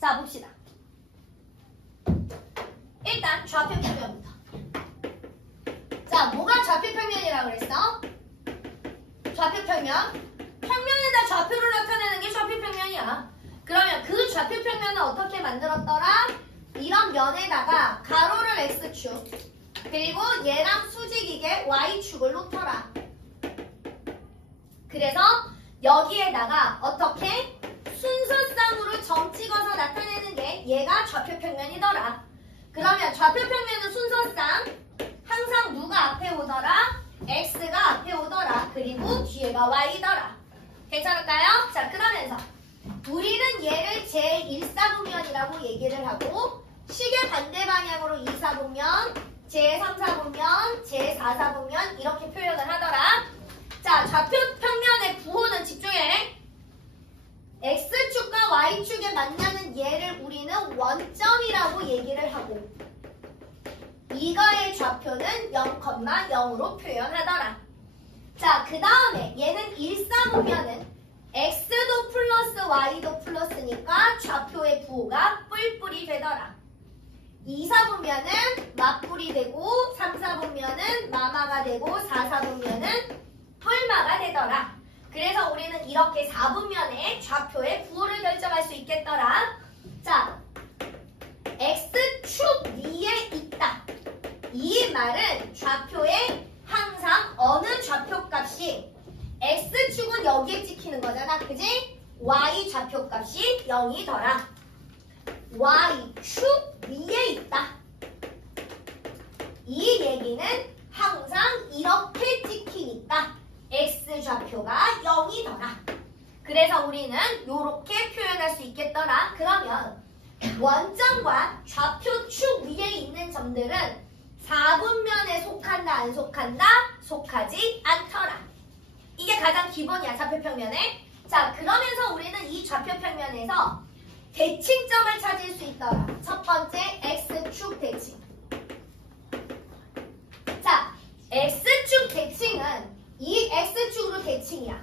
자, 봅시다. 일단 좌표 평면부터. 자, 뭐가 좌표 평면이라고 그랬어? 좌표 평면. 평면에다 좌표를 나타내는 게 좌표 평면이야. 그러면 그 좌표 평면은 어떻게 만들었더라? 이런 면에다가 가로를 X축, 그리고 얘랑 수직이게 Y축을 놓더라. 그래서 여기에다가 어떻게? 순서쌍으로 점 찍어서 나타내는 게 얘가 좌표평면이더라. 그러면 좌표평면은 순서쌍, 항상 누가 앞에 오더라? X가 앞에 오더라. 그리고 뒤에가 Y더라. 괜찮을까요? 자, 그러면서 우리는 얘를 제1사분면이라고 얘기를 하고, 시계 반대 방향으로 2사분면, 제3사분면, 제4사분면 이렇게 표현을 하더라. 자, 좌표평면의 부호는 집중해. X축과 Y축에 만나는 얘를 우리는 원점이라고 얘기를 하고, 이거의 좌표는 0,0으로 표현하더라. 자, 그 다음에 얘는 1사분면은 X도 플러스 Y도 플러스니까 좌표의 부호가 뿔뿔이 되더라. 2사분면은 맞뿔이 되고, 3사분면은 마마가 되고, 4사분면은 뿔마가 되더라. 그래서 우리는 이렇게 4분면의 좌표의 부호를 결정할 수 있겠더라. 자, X축 위에 있다. 이 말은 좌표에 항상 어느 좌표값이, X축은 여기에 찍히는 거잖아. 그지? Y 좌표값이 0이더라. Y축 위에 있다. 이 얘기는 항상 이렇게 찍히니까 X 좌표가 0이더라. 그래서 우리는 이렇게 표현할 수 있겠더라. 그러면 원점과 좌표축 위에 있는 점들은 4분면에 속한다, 안 속한다? 속하지 않더라. 이게 가장 기본이야, 좌표평면에. 자, 그러면서 우리는 이 좌표평면에서 대칭점을 찾을 수 있더라. 첫 번째, X축 대칭. 자, X축 대칭은 이 X축으로 대칭이야.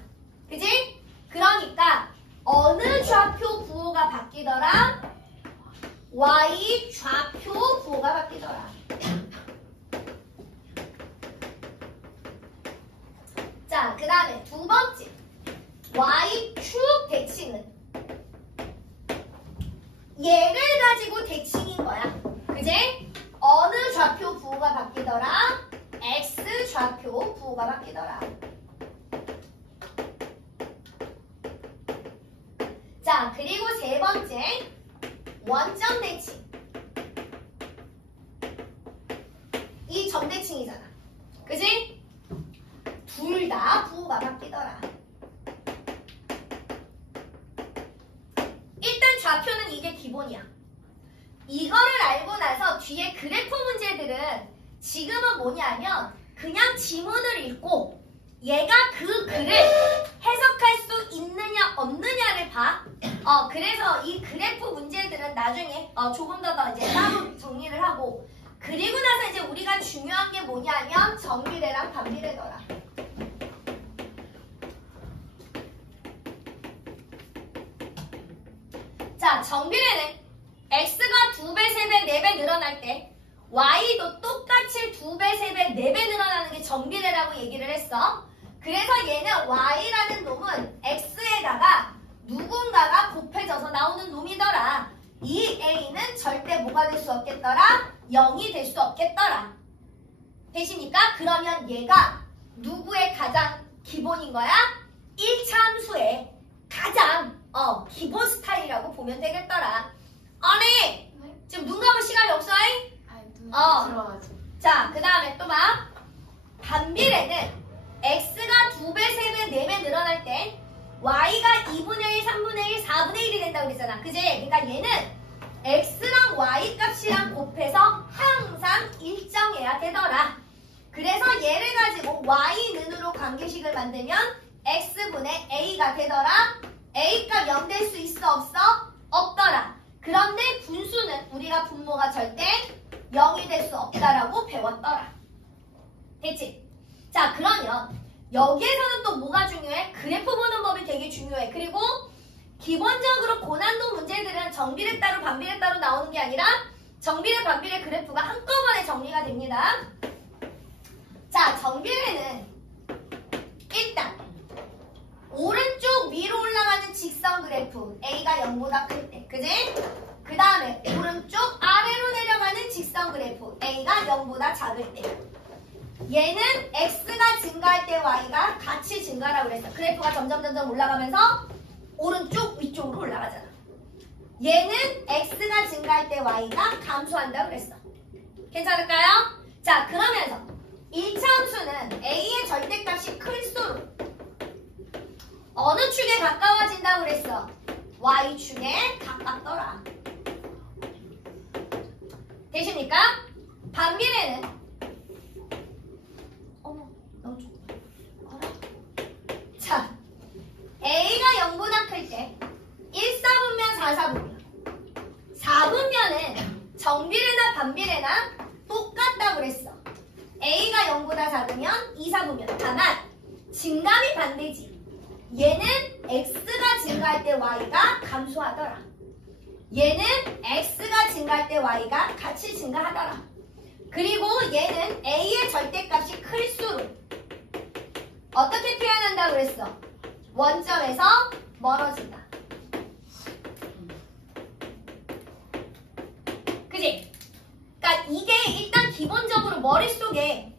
그지? 그러니까 어느 좌표 부호가 바뀌더라? Y 좌표 부호가 바뀌더라. 자, 그 다음에 두 번째, Y축 대칭은 얘를 가지고 대칭인 거야. 그지? 어느 좌표 부호가 바뀌더라? X 좌표 부호가 바뀌더라. 자, 그리고 세 번째, 원점 대칭. 이 점대칭이잖아. 그지? 둘 다 부호가 바뀌더라. 일단 좌표는 이게 기본이야. 이거를 알고 나서 뒤에 그래프 문제들은 지금은 뭐냐면 그냥 지문을 읽고 얘가 그 글을 해석할 수 있느냐 없느냐를 봐. 그래서 이 그래프 문제들은 나중에 조금 더 이제 따로 정리를 하고, 그리고 나서 이제 우리가 중요한 게 뭐냐면 정비례랑 반비례더라. 자, 정비례는 X가 2배, 3배, 4배 늘어날 때 Y도 똑같이 2배, 3배, 4배 늘어나는 게 정비례라고 얘기를 했어. 그래서 얘는 Y라는 놈은 X에다가 누군가가 곱해져서 나오는 놈이더라. 이 A는 절대 뭐가 될 수 없겠더라? 0이 될 수 없겠더라. 되십니까? 그러면 얘가 누구의 가장 기본인 거야? 1차 함수의 가장 기본 스타일이라고 보면 되겠더라. 아니, 지금 눈 감을 시간이 없어잉? 자, 그 다음에 또 봐. 반비례는 X가 2배, 3배, 4배 늘어날 때 Y가 2분의 1, 3분의 1, 4분의 1이 된다고 그랬잖아. 그지? 그러니까 얘는 X랑 Y 값이랑 곱해서 항상 일정해야 되더라. 그래서 얘를 가지고 Y는으로 관계식을 만들면 X분의 A가 되더라. A값 0 될 수 있어 없어? 없더라. 그런데 분수는 우리가 분모가 절대 0이 될 수 없다라고 배웠더라. 됐지? 자, 그러면 여기에서는 또 뭐가 중요해? 그래프 보는 법이 되게 중요해. 그리고 기본적으로 고난도 문제들은 정비례 따로 반비례 따로 나오는 게 아니라 정비례 반비례 그래프가 한꺼번에 정리가 됩니다. 자, 정비례는 일단 오른쪽 위로 올라가는 직선 그래프 A가 0보다 클 때, 그지? 그 다음에 오른쪽 아래로 내려가는 직선 그래프 A가 0보다 작을 때, 얘는 X가 증가할 때 Y가 같이 증가라고 그랬어. 그래프가 점점 올라가면서 오른쪽 위쪽으로 올라가잖아. 얘는 X가 증가할 때 Y가 감소한다고 그랬어. 괜찮을까요? 자, 그러면서 1차 함수는 A의 절대값이 클수록 어느 축에 가까워진다고 그랬어? Y축에 가깝더라. 되십니까? 반비례는 너무 좋다. 자, A가 0보다 클 때 1사분면 4사분면 4분면은 정비례나 반비례나 똑같다고 그랬어. A가 0보다 작으면 2사분면. 다만 증감이 반대지. 얘는 X가 증가할 때 Y가 감소하더라. 얘는 X가 증가할 때 Y가 같이 증가하더라. 그리고 얘는 A의 절대값이 클수록 어떻게 표현한다고 그랬어? 원점에서 멀어진다. 그지? 그러니까 이게 일단 기본적으로 머릿속에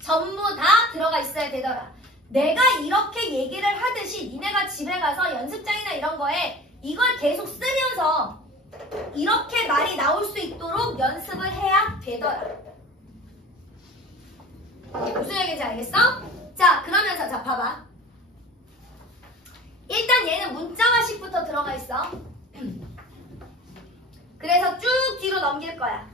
전부 다 들어가 있어야 되더라. 내가 이렇게 얘기를 하듯이 니네가 집에 가서 연습장이나 이런 거에 이걸 계속 쓰면서 이렇게 말이 나올 수 있도록 연습을 해야 되더라. 무슨 얘기인지 알겠어? 자, 그러면서 자 봐봐. 일단 얘는 문자가식부터 들어가 있어. 그래서 쭉 뒤로 넘길 거야.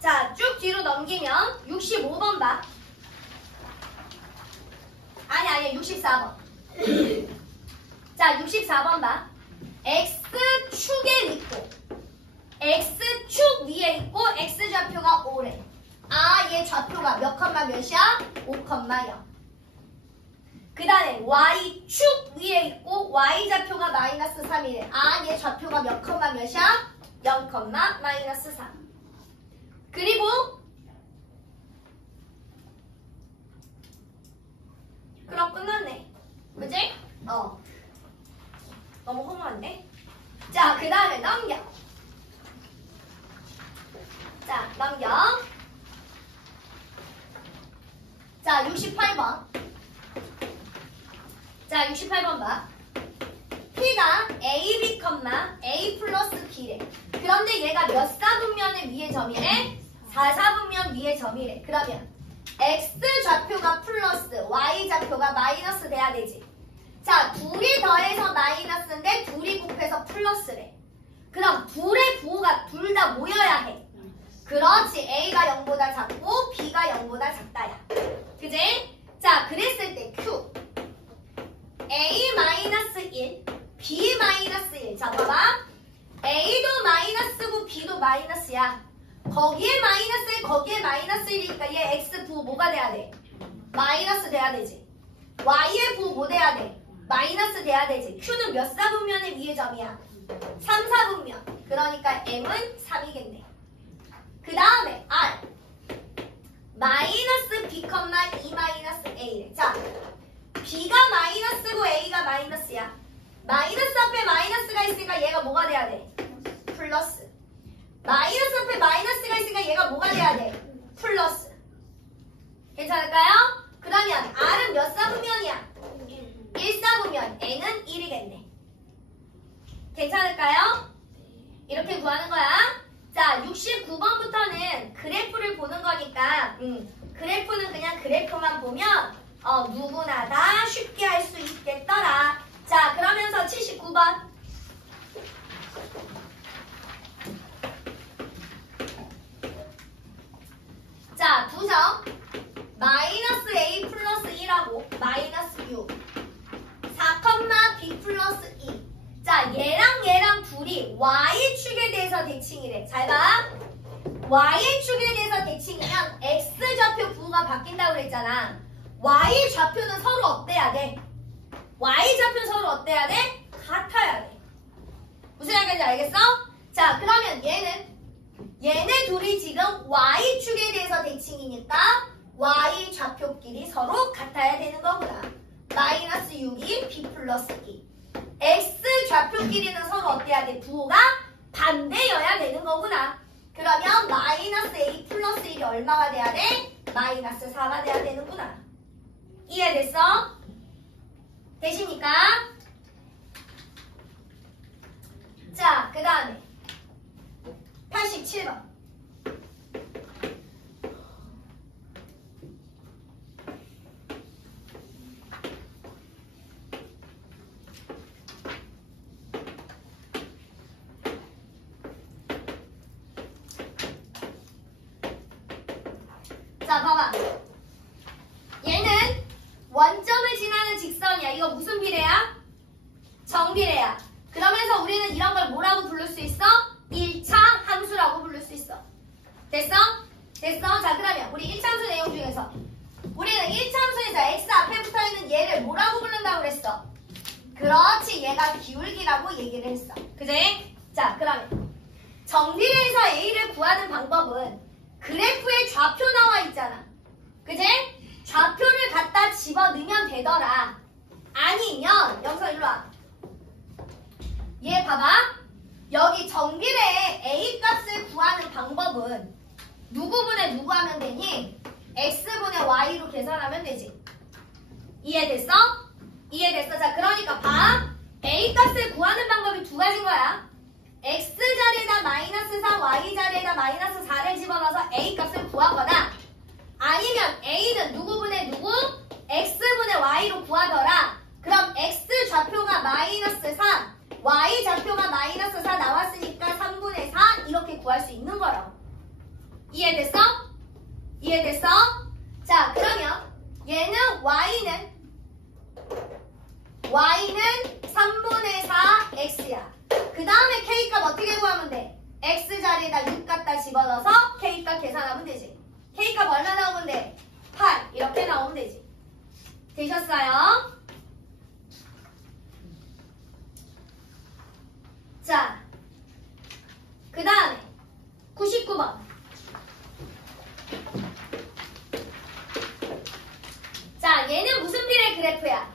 자, 쭉 뒤로 넘기면 65번 봐. 아니 64번. 자, 64번 봐. X축에 있고 X축 위에 있고 X좌표가 5래. 아, 얘 좌표가 몇 컴마 몇이야? 5,0. 그 다음에 Y축 위에 있고 Y좌표가 마이너스 3이래. 아, 얘 좌표가 몇 컴마 몇이야? 0, 마이너스 3. 그리고 그럼 끝났네. 그치? 너무 허무한데? 자, 그 다음에 넘겨. 자, 넘겨. 자, 68번. 자, 68번 봐. P가 AB, A 플러스 B래. 그런데 얘가 몇 사분면의 위의 점이래? 4사분면 위의 점이래. 그러면 X좌표가 플러스, Y좌표가 마이너스 돼야 되지. 자, 둘이 더해서 마이너스인데 둘이 곱해서 플러스래. 그럼 둘의 부호가 둘 다 모여야 해. 그렇지. A가 0보다 작고 B가 0보다 작다야. 그지? 자, 그랬을 때 Q A-1, B-1. 자, 봐봐. A도 마이너스고 B도 마이너스야. 거기에 마이너스, 거기에 마이너스이니까 얘 X 부호 뭐가 돼야 돼? 마이너스 돼야 되지. Y의 부호 뭐 돼야 돼? 마이너스 돼야 되지. Q는 몇 사분면의 위의 점이야? 3사분면. 그러니까 M은 3이겠네. 그 다음에 R 마이너스 B, E 마이너스 A래. 자, B가 마이너스고 A가 마이너스야. 마이너스 앞에 마이너스가 있으니까 얘가 뭐가 돼야 돼? 플러스. 마이너스 앞에 마이너스가 있으니까 얘가 뭐가 돼야 돼? 플러스. 괜찮을까요? 그러면 R은 몇 사분면이야? 1사분면. N은 1이겠네. 괜찮을까요? 이렇게 구하는 거야. 자, 69번부터는 그래프를 보는 거니까 그래프는 그냥 그래프만 보면 누구나 다 쉽게 할 수 있겠더라. 자, 그러면서 79번. 자, 두 점. 마이너스 A 플러스 1하고 마이너스 6. 4, B 플러스 2. 자, 얘랑 둘이 Y축에 대해서 대칭이래. 잘 봐. Y축에 대해서 대칭. 그랬잖아. y 좌표는 서로 어때야 돼? y 좌표는 서로 어때야 돼? 같아야 돼. 무슨 얘기인지 알겠어? 자, 그러면 얘네 둘이 지금 y축에 대해서 대칭이니까 y 좌표끼리 서로 같아야 되는 거구나. 마이너스 6이 b 플러스 2. x 좌표끼리는 서로 어때야 돼? 부호가 반대여야 되는 거구나. 그러면 마이너스 a 플러스 1이 얼마가 돼야 돼? 마이너스 4가 돼야 되는구나. 이해됐어? 되십니까? 자, 그 다음에 87번. 자, 봐봐. 얘는 원점을 지나는 직선이야. 이거 무슨 비례야? 정비례야. 그러면서 우리는 이런 걸 뭐라고 부를 수 있어? 1차 함수라고 부를 수 있어. 됐어? 됐어? 자, 그러면 우리 1차 함수 내용 중에서 우리는 1차 함수에서 x 앞에 붙어있는 얘를 뭐라고 부른다고 그랬어? 그렇지, 얘가 기울기라고 얘기를 했어. 그지? 자, 그러면 정비례에서 a를 구하는 방법은 그래프에 좌표 나와 있잖아. 그지? 좌표를 갖다 집어넣으면 되더라. 아니면 여기서 일로 와. 얘 봐봐. 여기 정비례에 a 값을 구하는 방법은 누구분의 누구 하면 되니? x분의 y로 계산하면 되지. 이해됐어? 이해됐어? 자, 그러니까 봐. a 값을 구하는 방법이 두 가지인 거야. x 자리에다 마이너스 4, y 자리에다 마이너스 4를 집어넣어서 a 값을 구하거나 아니면 a는 누구분의 누구? x분의 y로 구하더라. 그럼 x 좌표가 마이너스 3, y 좌표가 마이너스 4 나왔으니까 3분의 4 이렇게 구할 수 있는 거라고. 이해됐어? 이해됐어? 자, 그러면 얘는 y는 3분의 4 x야. 그 다음에 k값 어떻게 구하면 돼? x 자리에다 6 갖다 집어넣어서 k값 계산하면 되지. k값 얼마 나오면 돼? 8 이렇게 나오면 되지. 되셨어요? 자, 그 다음에 99번. 자, 얘는 무슨 비례 그래프야?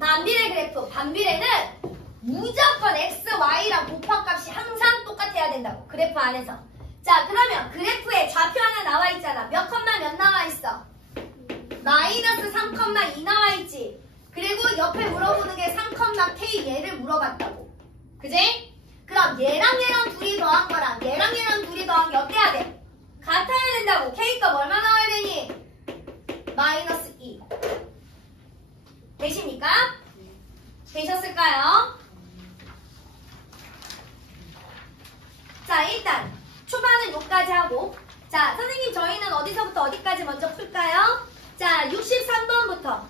반비례 그래프. 반비례는 무조건 x, y랑 곱합값이 항상 똑같아야 된다고. 그래프 안에서. 자, 그러면 그래프에 좌표 하나 나와 있잖아. 몇 컴마 몇 나와 있어? 마이너스 3,2 나와 있지. 그리고 옆에 물어보는 게 3,k 얘를 물어봤다고. 그지? 그럼 얘랑 둘이 더한 거랑 얘랑 둘이 더한 게 어때야 돼? 같아야 된다고. k값 얼마 나와야 되니? 마이너스 2. 되십니까? 되셨을까요? 자, 일단 초반은 여기까지 하고, 자, 선생님 저희는 어디서부터 어디까지 먼저 풀까요? 자, 63번부터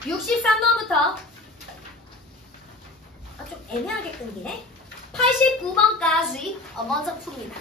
63번부터 좀 애매하게 끊기네. 89번까지 먼저 풉니다.